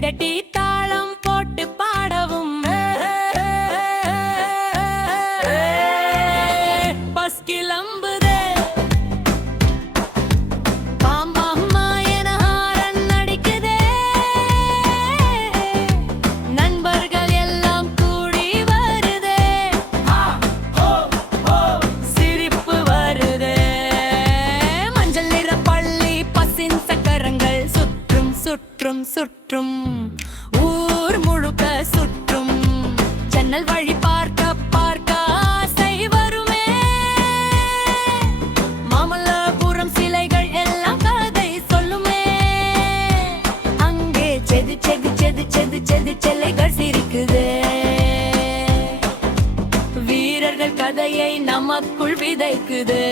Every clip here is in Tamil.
கைதட்டி தாளம் போட்டு பாடவும் பஸ் கிளம்புதே. பாம்பாம்மா என ஹாரன் அடிக்குதே. நண்பர்கள் எல்லாம் கூடி வருதே. சிரிப்பு வருதே. மஞ்சள் நிற பள்ளி பசின் சக்கரங்கள் சுற்றும் சுற்றும் சுற்றும் ஊர் முழுக்க சுற்றும். ஜன்னல் வழி பார்க்க பார்க்க ஆசை வருமே. மாமல்லபுரம் சிலைகள் எல்லாம் கதை சொல்லுமே. அங்கே செது செது செது செது செது சிலைகள் சிரிக்குதே. வீரர்கள் கதையை நமக்குள் விதைக்குதே.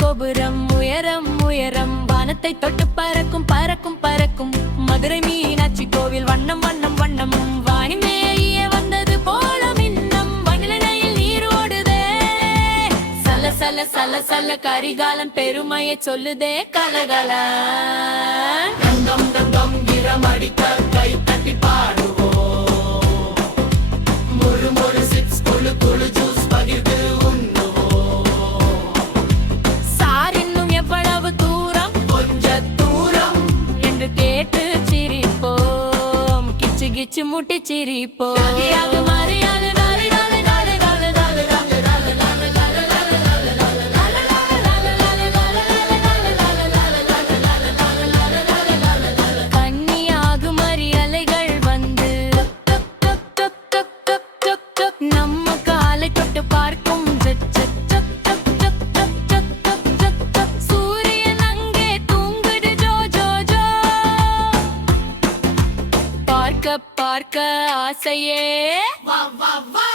கோபுரம் உயரம் உயரம் வானத்தை தொட்டு பறக்கும் பறக்கும் பறக்கும். மதுரை மீனாட்சி கோவில் வண்ணம் வண்ணம் வண்ணம் வாய்மேய வந்தது போல மின்னம். வனிலையில் நீர் ஓடுதே. சல சல சல சல கரிகாலன் பெருமையை சொல்லுதே கலகல. தங்கம் தங்கம் இரமடிக்க கை தட்டி பாடுவோம். முறு முறு சிப்ஸ் குழு குழு ஜூஸ் பகிர்ந்து கிச்சு முட்டி சிரிப்போம். கன்னியாகுமரி அலைகள் வந்து நம்ம காலை தொட்டு பார்க்கும். சூரியன் அங்கே தூங்குது ஜோ ஜோ ஜோ. பார்க்க பார்க்க ஆசையே வா வா வா.